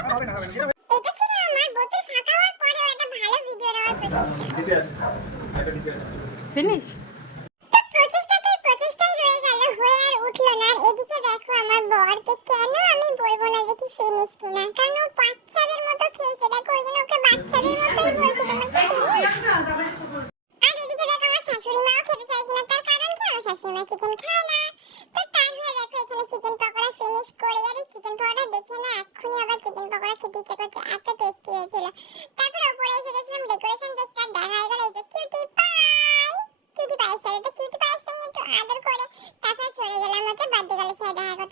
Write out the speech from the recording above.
এটা ছিল আমার বোতল ফাঁকা হওয়ার পরেও একটা ভালো ভিডিও নেওয়ার প্রচেষ্টা। ডিপে আছে, এটা ডিপে আছে। ফিনিশ। তো প্রচেষ্টাই রয়ে গেল, হয়ে আর উঠলো না। আর এদিকে দেখো আমার বরকে, কেন আমি বলবো না যে কি ফিনিশ কিনা, কারণ ও বাচ্চাদের মতো খেয়েছে। দেখো ওই জন্য ওকে বাচ্চাদের মতোই বলছে তোমার কি ফিনিশ। আর এদিকে দেখো আমার শাশুড়ি মাও খেতে চাইছে না, তার কারণ কি, আমার শাশুড়ি মা চিকেন খায় না। তো তারপরে দেখো এখানে চিকেন পকোড়া ফিনিশ করে, আর এই চিকেন পকোড়া দেখে না এক্ষুনি আবার চিকেন পকোড়া খেতে ইচ্ছে করছে, এত টেস্টি হয়েছিল। তারপরে উপরে এসে গেছিলাম ডেকোরেশন দেখতে, আর দেখা হয়ে গেল এই যে কিউটি পাই। কিউটি পাইয়ের সাথে, তো কিউটি পাইয়ের সঙ্গে একটু আদর করে তারপরে চলে গেলাম হচ্ছে বার্থডে গার্লের সাথে দেখা করতে।